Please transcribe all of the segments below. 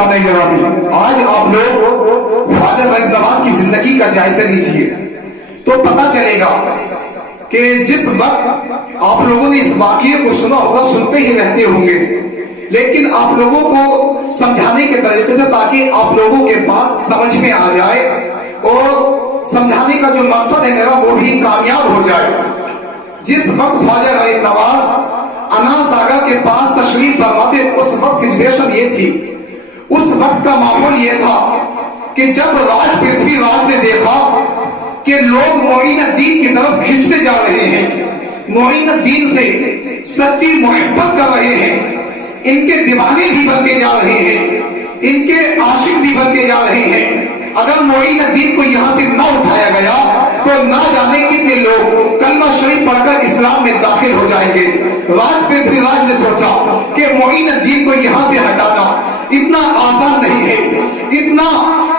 سامنے جوابی، آج آپ لوگ خواجہ غریب نواز کی زندگی کا جائزہ لیجیے تو پتہ چلے گا کہ جس وقت آپ لوگوں نے اس واقعے کو سنا ہوگا، سنتے ہی رہتے ہوں گے، لیکن آپ لوگوں کو سمجھانے کے طریقے سے تاکہ آپ لوگوں کے بات سمجھ میں آ جائے اور سمجھانے کا جو مقصد ہے میرا وہ بھی کامیاب ہو جائے۔ جس وقت خواجہ غریب نواز اناس آغا کے پاس تشریف فرماتے، اس وقت سچویشن یہ تھی، اس وقت کا ماحول یہ تھا کہ جب راج پرتھوی راج نے دیکھا کہ لوگ معین الدین کی طرف کھینچتے جا رہے ہیں، معین الدین سے سچی محبت کر رہے ہیں، ان کے دیوانے بھی بنتے جا رہے ہیں، ان کے عاشق بھی بنتے جا رہے ہیں، اگر معین الدین کو یہاں سے نہ اٹھایا گیا تو نہ جانے کتنے لوگ کلمہ شریف پڑھ کر اسلام میں داخل ہو جائیں گے۔ راج پرتھوی راج نے سوچا کہ معین الدین کو یہاں سے ہٹانا اتنا آسان نہیں ہے، اتنا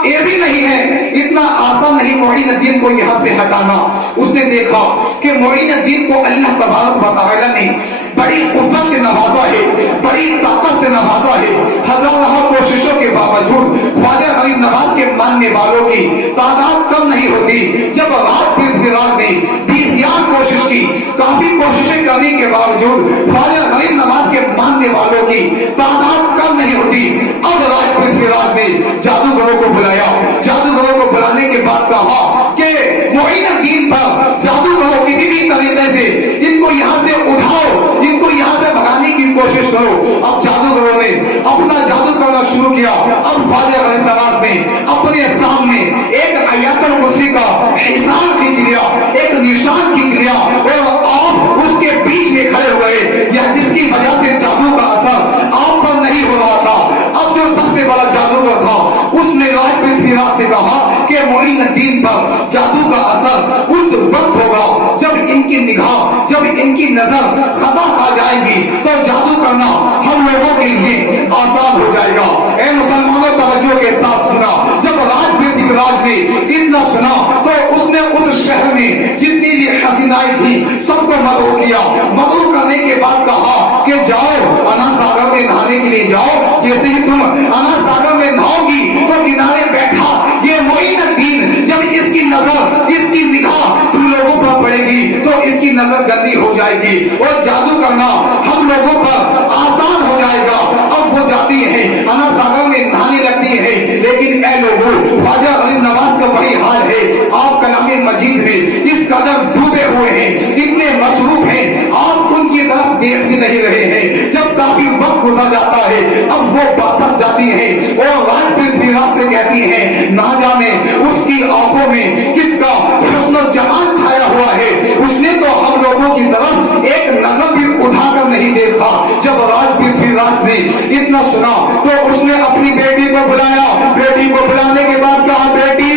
ایزی نہیں ہے، اتنا آسان نہیں معین الدین کو یہاں سے ہٹانا۔ اس نے دیکھا کہ معین الدین کو اللہ تبارک و تعالی نے بڑی قوت سے نوازا ہے، بڑی طاقت سے نوازا ہے، ہزارہ کوششوں کے باوجود خواجہ غریب نواز کے ماننے والوں کی تعداد کم نہیں ہوتی۔ جب راج پرتھوی راج نے 20,000 کوشش کی، کافی کوششیں کرنے کے باوجود خواجہ غریب نواز کے ماننے والوں کی تعداد کم نہیں ہوتی۔ اب راج پرتھوی راج نے جادوگروں کو بلایا، جادوگروں کو بلانے کے بعد کہا کہ معین الدین پر جادو کرو، کسی بھی طریقے سے ان کو یہاں سے اٹھاؤ، ان کو یہاں سے بھگانے کی کوشش کرو۔ اب جادوگروں نے اپنا جادو کرنا شروع کیا۔ اب خواجہ غریب نواز نے اپنے سامنے ایک آیت الکرسی کا حصار کھینچ لیا، ایک نشان کھینچ لیا اور آپ اس کے بیچ میں کھڑے ہوئے، یا جس کی وجہ سے جادو کا اثر آپ پر نہیں ہو رہا تھا۔ اب جو سب سے بڑا جادوگر تھا اس نے راج پرتھوی راج سے کہا کہ معین الدین پر جادو کا اثر اس وقت ہوگا جب ان کی نگاہ، جب ان کی نظر خطا آ جائے گی تو جادو کرنا ہم لوگوں کے لیے آسان ہو جائے گا۔ اے مسلمانوں توجہ کے ساتھ سنا، جب راج پرتھوی راج نے اتنا سنا تو اس نے اس شہر میں جتنی بھی حسینائیں تھی سب کو مدعو کیا۔ مدعو کرنے کے بعد کہا کہ جاؤ اناس ساگر میں نہانے کے لیے جاؤ، جیسے ہی تم اناس ساگر میں نہاؤ گی تو کنارے بیٹھا یہ معین الدین، جب اس کی نظر، اس کی نگاہ تم لوگوں پر پڑے گی تو اس کی نظر گندی ہو جائے گی اور جادو کرنا ہم لوگوں پر آسان ہو جائے گا۔ اب وہ جاتی ہے اناس ساگر میں نہانے لگتی ہے، لیکن اے لوگوں خواجہ غریب نواز کا بڑی حال ہے، آپ کلام مجید میں اس قدر ڈوبے ہوئے ہیں، اتنے مصروف ہیں، آپ ان کی طرف دیکھ بھی نہیں رہے ہیں۔ جب کافی وقت گزر جاتا ہے اب وہ واپس جاتی ہیں اور راج پرتھوی راج سے کہتی ہیں نہ جانے اس کی آنکھوں میں کس کا حسن و جمال چھایا ہوا ہے، اس نے تو ہم لوگوں کی طرف ایک نظر بھی اٹھا کر نہیں دیکھا۔ جب راج پرتھوی راج نے اتنا سنا تو اس نے اپنی بیٹی کو بلایا، بیٹی کو بلانے کے بعد کہا بیٹی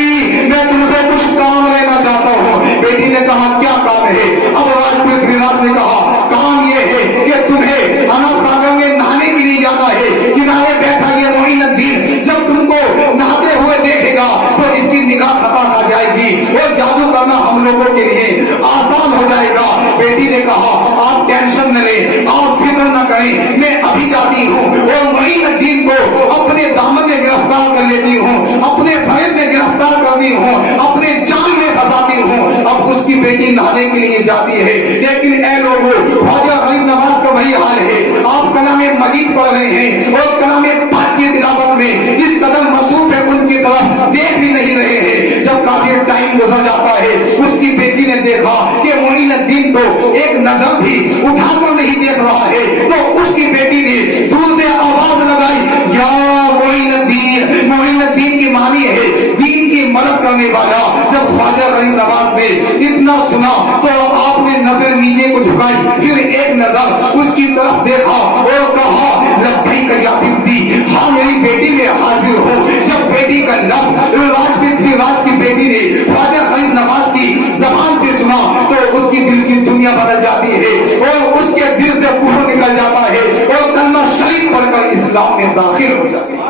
میں تم سے کچھ کام لینا چاہتا ہوں۔ بیٹی نے کہا کیا کام ہے؟ اب راج پرتھوی راج نے کہا کام یہ ہے کہ تمہیں اناس ساگر میں نہانے کے لیے جانا ہے، کنارے بیٹھا یہ معین الدین جب تم کو نہاتے ہوئے دیکھے گا تو اس کی نگاہ خطا آ جائے گی اور جادو کرنا ہم لوگوں کے لیے آسان ہو جائے گا۔ بیٹی نے کہا آپ ٹینشن نہ لیں، آپ فکر نہ کریں، میں ابھی جاتی ہوں اور معین الدین کو اپنے دامن میں گرفتار کر لیتی ہوں، اپنے فیض میں گرفتار کرتی ہوں، اپنے جال میں پھنساتی ہوں۔ اب اس کی بیٹی نہانے کے لیے جاتی ہے، لیکن اے لوگوں خواجہ غریب نواز کا وہی حال ہے، آپ کلام مجید پڑھ رہے ہیں اور کلام پاک کی تلاوت میں اس قدر مصروف ہے ان کی طرف دیکھ بھی نہیں رہے ہیں۔ جب کافی ٹائم گزر جاتا ہے اس کی بیٹی نے دیکھا کہ معین الدین کو ایک نظر بھی اٹھا کر نہیں دیکھ رہا ہے تو اس کی بیٹی نے دور سے آواز لگائی یا معین الدین۔ معین الدین کی معنی ہے دین کی مدد کرنے والا۔ جب خواجہ غریب نواز نے اتنا سنا تو آپ نے نظر نیچے کو جھکائی، پھر ایک نظر اس کی طرف دیکھا اور کہا لبیک یا بنتی، ہاں میری بیٹی میں حاضر ہو۔ جب بیٹی کا لفظ راج پرتھوی راج کی بیٹی نے خواجہ غریب نواز کی زبان سے سنا تو اس کی دل کی دنیا بدل جاتی ہے اور اس کے دل سے کفر نکل جاتا ہے اور کلمہ شریف پڑھ کر اسلام میں داخل ہو جاتی ہے۔